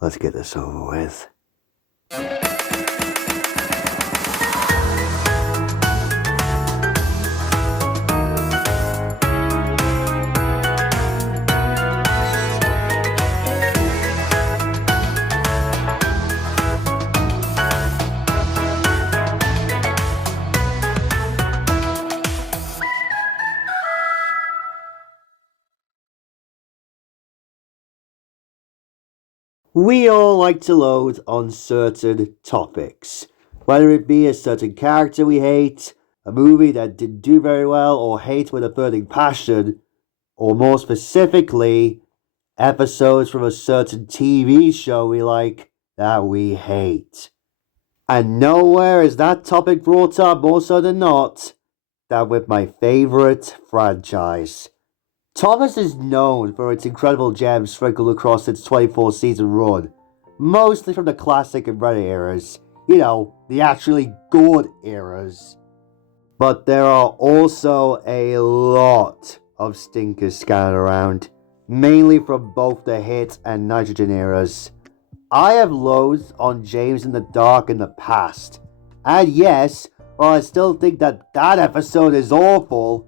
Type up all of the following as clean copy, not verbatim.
Let's get this over with. We all like to load on certain topics, whether it be a certain character we hate, a movie that didn't do very well, or hate with a burning passion, or more specifically, episodes from a certain TV show we like that we hate. And nowhere is that topic brought up more so than not than with my favorite franchise. Thomas is known for its incredible gems sprinkled across its 24-season run, mostly from the classic and Reddit eras, the actually good eras. But there are also a lot of stinkers scattered around, mainly from both the Hit and Nitrogen eras. I have loathed on James in the Dark in the past, and yes, while I still think that episode is awful,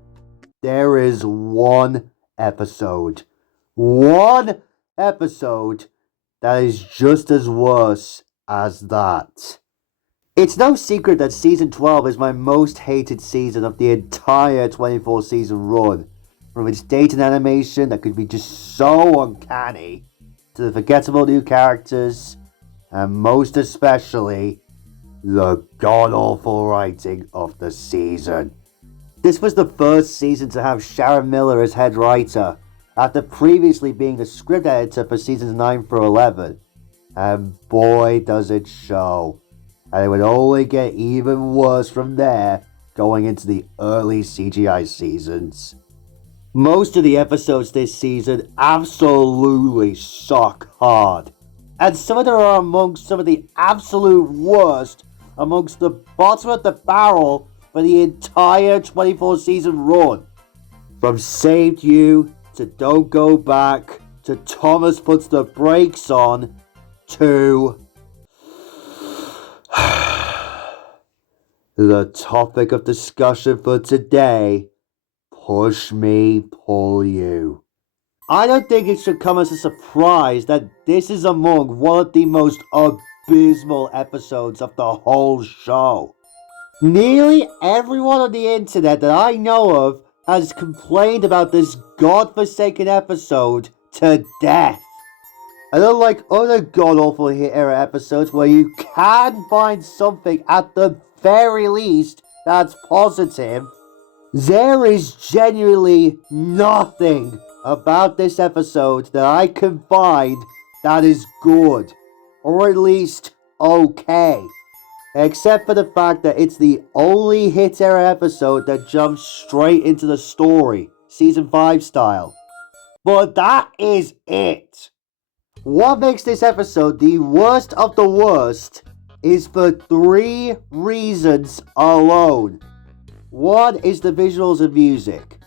there is one episode that is just as worse as that. It's no secret that season 12 is my most hated season of the entire 24 season run. From its dated animation that could be just so uncanny, to the forgettable new characters, and most especially, the god-awful writing of the season. This was the first season to have Sharon Miller as head writer, after previously being the script editor for seasons 9 through 11. And boy does it show. And it would only get even worse from there, going into the early CGI seasons. Most of the episodes this season absolutely suck hard. And some of them are amongst some of the absolute worst, amongst the bottom of the barrel for the entire 24 season run. From Saved You, to Don't Go Back, to Thomas Puts the Brakes On, to the topic of discussion for today, Push Me, Pull You. I don't think it should come as a surprise that this is among one of the most abysmal episodes of the whole show. Nearly everyone on the internet that I know of has complained about this godforsaken episode to death. And unlike other god-awful Hit era episodes where you can find something at the very least that's positive, there is genuinely nothing about this episode that I can find that is good, or at least okay. Except for the fact that it's the only Hit era episode that jumps straight into the story, season 5 style. But that is it. What makes this episode the worst of the worst is for 3 reasons alone. One is the visuals and music.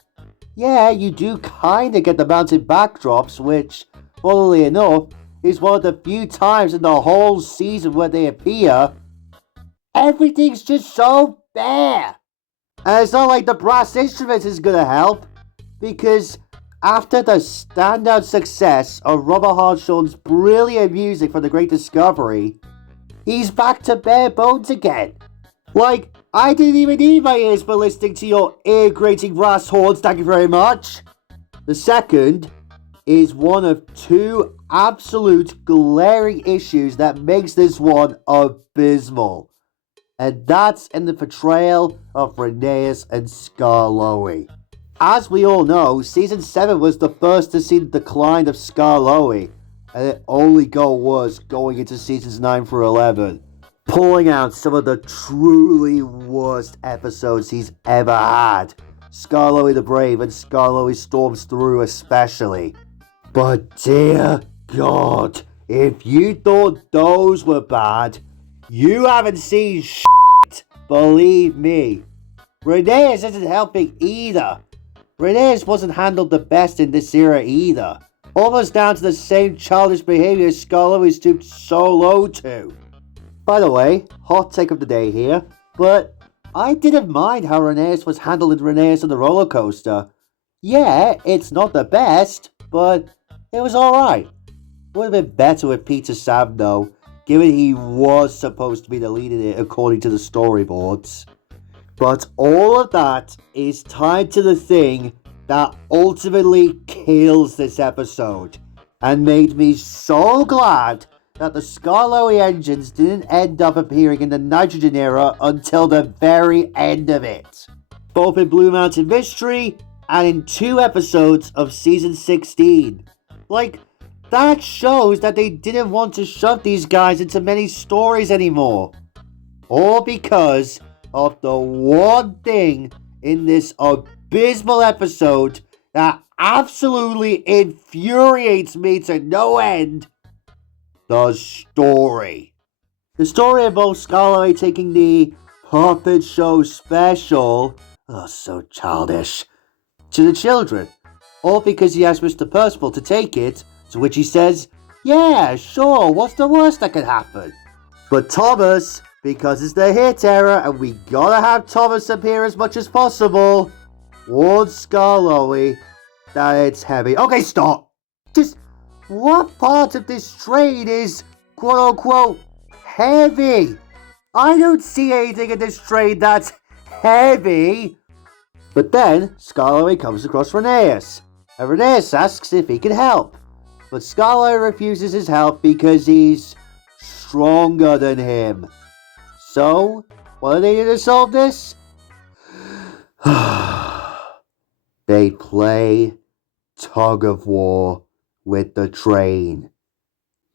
Yeah, you do kinda get the mountain backdrops, which, funnily enough, is one of the few times in the whole season where they appear. Everything's just so bare. And it's not like the brass instruments is gonna help, because after the standout success of Robert Hartshorn's brilliant music for The Great Discovery, he's back to bare bones again. Like, I didn't even need my ears for listening to your ear-grating brass horns, thank you very much. The second is one of 2 absolute glaring issues that makes this one abysmal. And that's in the portrayal of Rhaenyra and Skarloey. As we all know, Season 7 was the first to see the decline of Skarloey, and it only got worse going into Seasons 9 through 11, pulling out some of the truly worst episodes he's ever had. Skarloey the Brave and Skarloey Storms Through especially. But dear God, if you thought those were bad, you haven't seen shit, believe me. Rhaenyra isn't helping either. Rhaenyra wasn't handled the best in this era either. almost down to the same childish behavior Scarlet stooped so low to. By the way, hot take of the day here, but I didn't mind how Rhaenyra was handled in Rhaenyra on the roller coaster. Yeah, it's not the best, but it was alright. Would have been better with Peter Sam though, given he was supposed to be the lead in it according to the storyboards. But all of that is tied to the thing that ultimately kills this episode, and made me so glad that the Skarloey engines didn't end up appearing in the Nitrogen era until the very end of it. Both in Blue Mountain Mystery and in 2 episodes of season 16. Like, that shows that they didn't want to shove these guys into many stories anymore. All because of the one thing in this abysmal episode that absolutely infuriates me to no end. The story. The story involves Skarloey taking the puppet show special, oh so childish, to the children. All because he asked Mr. Percival to take it, to which he says, yeah, sure, what's the worst that could happen? But Thomas, because it's the hit era and we gotta have Thomas appear as much as possible, warns Skarloey that it's heavy. Okay, stop! Just, what part of this train is, quote-unquote, heavy? I don't see anything in this train that's heavy. But then, Skarloey comes across Rhaenyra, and Rhaenyra asks if he can help. But Skarloey refuses his help because he's stronger than him. So, what do they do to solve this? They play tug of war with the train.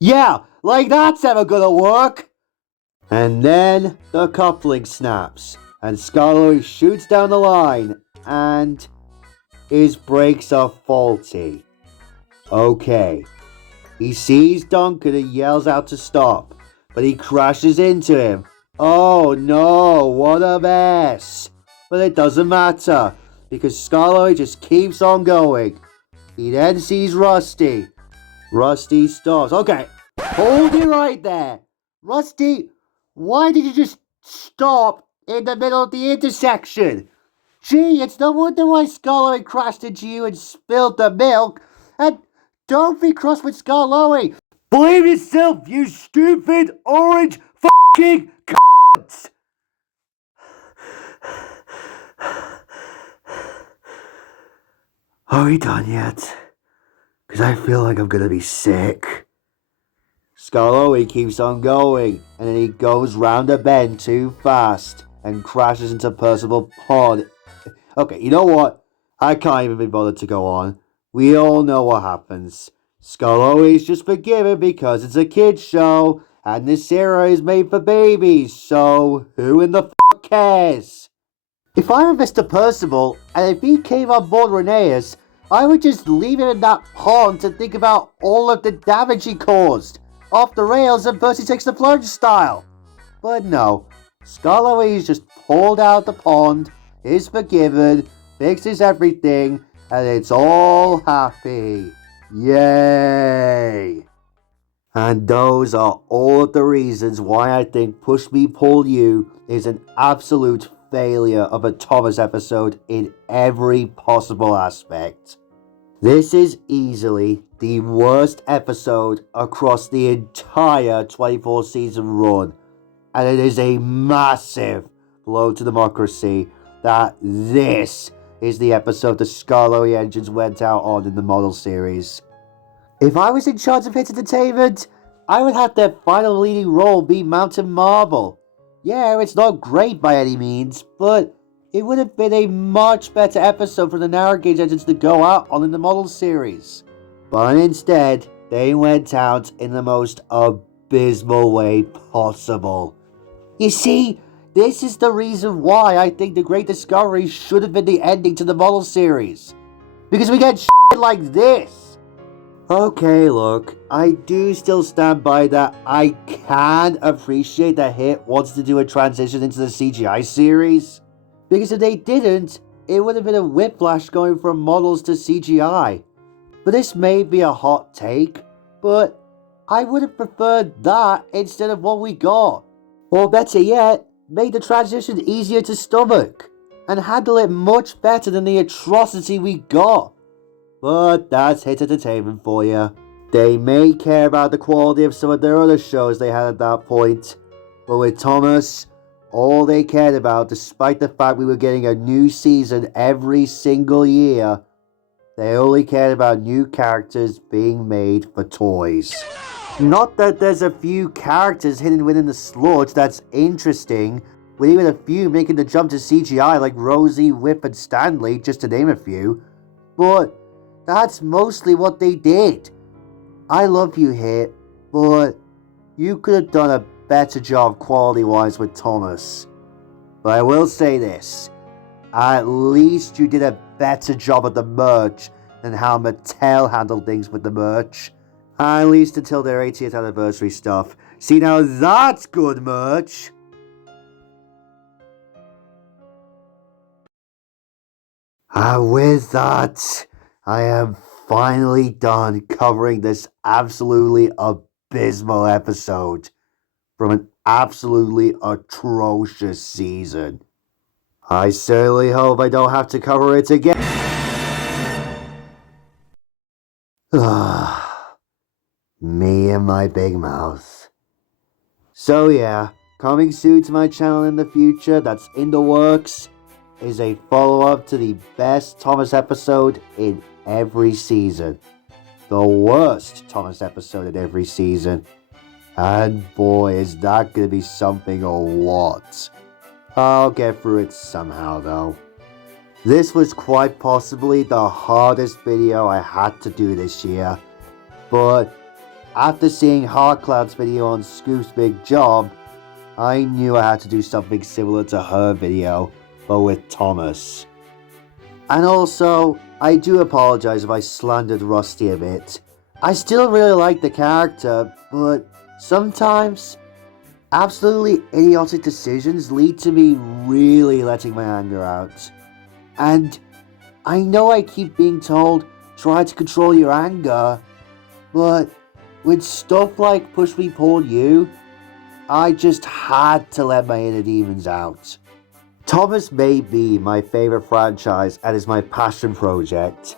Yeah, like that's ever gonna work! And then the coupling snaps, and Skarloey shoots down the line, and his brakes are faulty. Okay. He sees Duncan and yells out to stop, but he crashes into him. Oh no, what a mess! But it doesn't matter, because Skarloey just keeps on going. He then sees Rusty. Rusty stops. Okay, hold it right there. Rusty, why did you just stop in the middle of the intersection? Gee, it's no wonder why Skarloey crashed into you and spilled the milk. And don't be cross with Skarloey. Blame yourself, you stupid orange f***ing c***. Are we done yet? Because I feel like I'm going to be sick. Skarloey keeps on going, and then he goes round a bend too fast and crashes into Percival Pond. Okay, you know what? I can't even be bothered to go on. We all know what happens. Skarloey's just forgiven because it's a kid's show, and this era is made for babies, so who in the f*** cares? If I were Mr. Percival, and if he came on board Rhaenyra, I would just leave him in that pond to think about all of the damage he caused. Off the rails and Percy takes the plunge style. But no, Skarloey is just pulled out the pond, is forgiven, fixes everything, and it's all happy. Yay! And those are all of the reasons why I think Push Me Pull You is an absolute failure of a Thomas episode in every possible aspect. This is easily the worst episode across the entire 24 season run, and it is a massive blow to democracy that this is the episode the Skarloey engines went out on in the model series. If I was in charge of Hit Entertainment, I would have their final leading role be Mountain Marble. Yeah, it's not great by any means, but it would have been a much better episode for the Narrow Gauge engines to go out on in the model series. But instead, they went out in the most abysmal way possible. You see, this is the reason why I think The Great Discovery should have been the ending to the model series. Because we get shit like this. Okay, look, I do still stand by that I can appreciate that Hit wants to do a transition into the CGI series. Because if they didn't, it would have been a whiplash going from models to CGI. But But this may be a hot take, but I would have preferred that instead of what we got. Or better yet, made the transition easier to stomach, and handle it much better than the atrocity we got. But that's hit entertainment for you. They may care about the quality of some of their other shows they had at that point, but with Thomas, all they cared about, despite the fact we were getting a new season every single year, they only cared about new characters being made for toys. Not that there's a few characters hidden within the sludge that's interesting, with even a few making the jump to CGI like Rosie, Whip, and Stanley, just to name a few, but that's mostly what they did. I love you, Hit, but you could have done a better job quality-wise with Thomas. But I will say this, at least you did a better job at the merch than how Mattel handled things with the merch. At least until their 80th anniversary stuff. See, now that's good merch! And with that, I am finally done covering this absolutely abysmal episode from an absolutely atrocious season. I certainly hope I don't have to cover it again. Me and my big mouth. So yeah, coming soon to my channel in the future that's in the works is a follow-up to the best Thomas episode in every season. The worst Thomas episode in every season. And boy, is that gonna be something or what. I'll get through it somehow though. This was quite possibly the hardest video I had to do this year. But after seeing Heartcloud's video on Scoop's Big Job, I knew I had to do something similar to her video, but with Thomas. And also, I do apologize if I slandered Rusty a bit. I still really like the character, but sometimes absolutely idiotic decisions lead to me really letting my anger out. And I know I keep being told, try to control your anger, but with stuff like Push Me Pull You, I just had to let my inner demons out. Thomas may be my favorite franchise and is my passion project,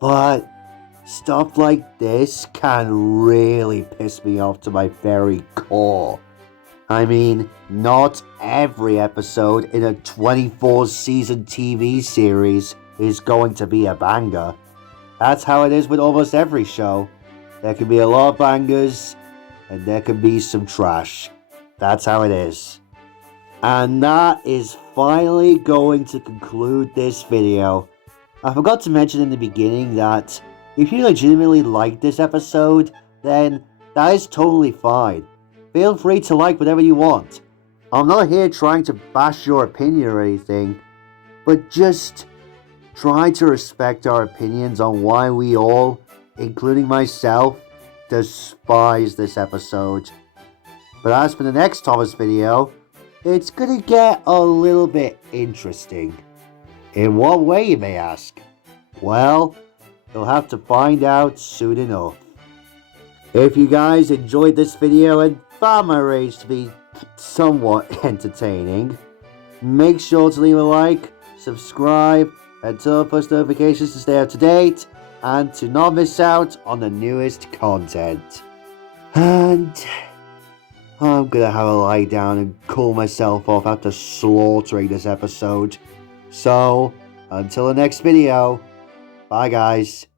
but stuff like this can really piss me off to my very core. I mean, not every episode in a 24-season TV series is going to be a banger. That's how it is with almost every show. There can be a lot of bangers, and there can be some trash. That's how it is. And that is finally going to conclude this video. I forgot to mention in the beginning that if you legitimately like this episode, then that is totally fine. Feel free to like whatever you want. I'm not here trying to bash your opinion or anything, but just try to respect our opinions on why we all, including myself, despise this episode. But as for the next Thomas video, it's gonna get a little bit interesting. In what way, you may ask? Well, you'll have to find out soon enough. If you guys enjoyed this video and found my rage to be somewhat entertaining, make sure to leave a like, subscribe, and turn on post notifications to stay up to date and to not miss out on the newest content. And I'm gonna have a lie down and cool myself off after slaughtering this episode. So, until the next video, bye guys.